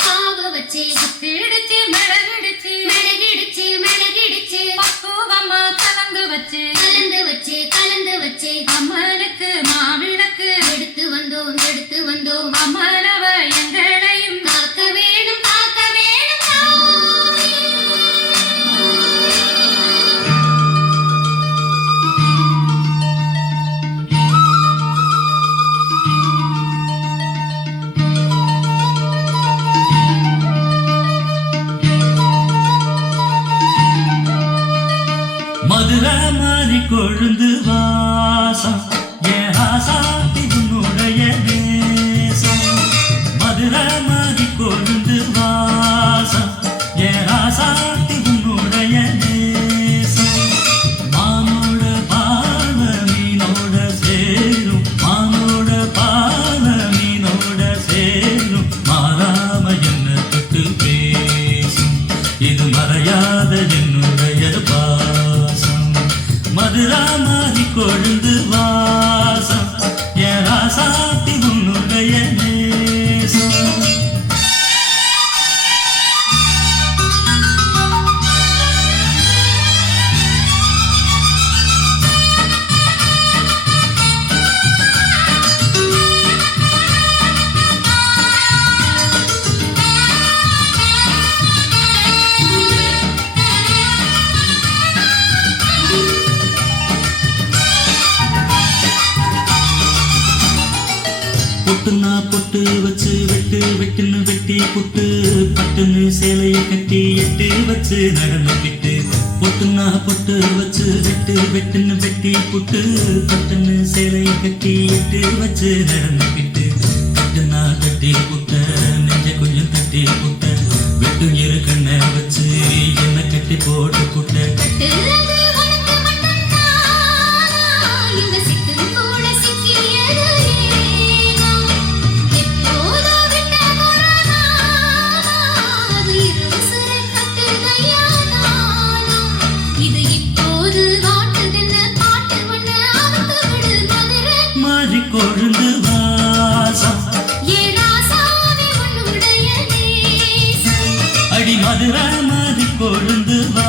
பாகு வச்சு சுத்திடுச்சு மிளகிடுச்சு மிளகிடுச்சு மிளகிடுச்சு பக்குவமா கலந்து வச்சு கலந்து வச்சு கலந்து வச்சு அம்மனுக்கு மாவிளக்கு எடுத்து வந்தோம் அம்மனவ எங்களையும் காக்க வேணும் காக்க வேணும் மதுரை மாறி கொழுந்து வாசம் ஏன் ஆசாத்தி உன்னுடைய நேசம் மதுரை மாறி கொழுந்து வாசம் ஏன் ஆசாத்தி உன்னுடைய நேசம் மானோட பாவ மீனோட சேரும் மானோட பாவ மீனோட சேரும் மாறாம என்ன தொட்டு பேசும் இது மறையாத என்னுடைய பாசம் மதுரா மாறி கொழுந்து வாசம் என் ராசாத்தி உன்னுடைய நேசம் பொட்டுனா பொட்டு வச்சு வெட்டு வெட்டுன்னு வெட்டி புட்டு பட்டுன்னு சேலைய கட்டி எட்டு வச்சு நடந்துக்கிட்டு பொட்டுனா பொட்டு வச்சு வெட்டு வெட்டுன்னு வெட்டி புட்டு பட்டுன்னு சேலைய கட்டி எட்டு வச்சு நடந்துக்கிட்டு கட்டுனா கட்டி புட்ட நெஞ்ச கொஞ்சம் கட்டி புட்ட வெட்டு இரு கண்ணை வச்சு என்ன கட்டி போட்டு புட்ட கட்டுறது உனக்கு மட்டும்தான் இந்த சிட்டு கூட சிக்கியது ஏனோ எப்போதோ விட்ட முரணா அது இருசுரை கட்டுதையா நானா இது இப்போது வாட்டுதுன்னு பாட்டு ஒண்ணு அவத்து விடு மதுரை மாறி கொழுந்து வாசம் ஏடா சாமி உன்னுடைய நேசம் அடி மதுரை மாறி கொழுந்து வா